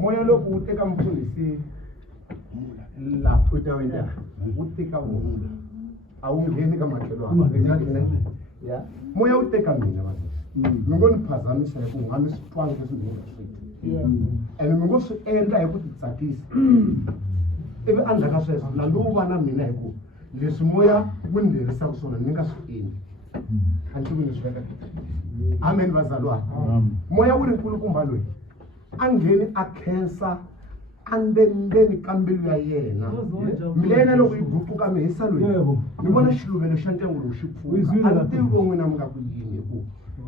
moya loko wu teka mfundhisi la utaenda utika wona a wu ngheni ka makhelwana ya moya wu teka mina vanhu mi ngo ni phazamisa hi ku nga mi swi twanga leswi ni nga swi and mi ngo swi endla hi ku titsakisa ivi endzhaku ka sweswo la lowu va na mina hi ku leswi moya wu ni lerisaka swona ni nga swi endli a ndzi vuli swi veka amen vazalwana moya wu ri nkulukumba loyi a ngheni a khensa andendeni ka mbilu ya yena milena loko yi guquka mihisa loyi ni vona xiluvelo xa ndyangu lowu xi pfuka a ni tivi vo n'wina mi nga ku yini hi ku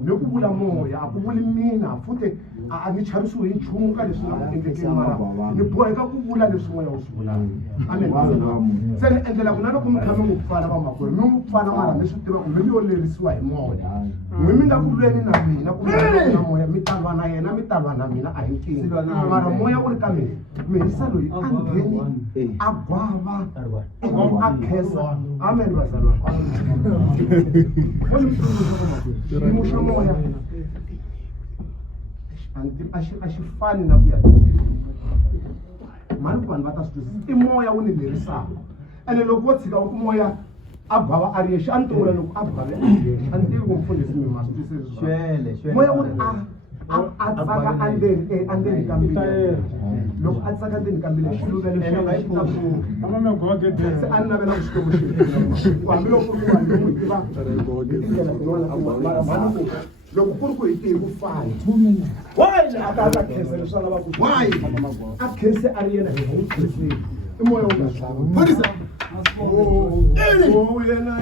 ni ku vula moya a ku vuli mina futhi a ni chavisiwi hi nchumu ka leswi nga ku endlekeni mara ni boheka ku vula leswi moya wu swi vulaka amen se ni endlela ku na loko mi tshame mu pfala vamakwerhu mi mu pfala mara mi swi tiva ku mi yo lerisiwa hi moya n'wi mi nga ku lweni na mina kumbe na moya mi talwa na yena mi talwa na mina a hi nkingha mara moya wu ri ka mina mihisa loyi a ngheni a gwava a khensa amen vazalwana xiyimo xa moya a xi fani na ku ya mani ku vanhu va ta swi twisisa i moya wu ni lerisaka ene loko wo tshika ku moya a gwava a ri yexe a ni tovula loko a gwave a ri yexe a ni tivi ku mfundhisi mi ma swi twisisi moya wu ri a tsaka andeni ka mbilu loko a tsaka andeni ka mbilu xiluvelo xi ta pfuka se a ni navela ku xikwembu xi hambiloko ku vanhu vo n'wi tiva hi tindlela tin'wana mani ku loko ku ri ku hi tihi ku fana why aka khensa leswi a lavaka why a khense a ri yena hi nga wu khenseli i moya wu nga tlhava phorisa yena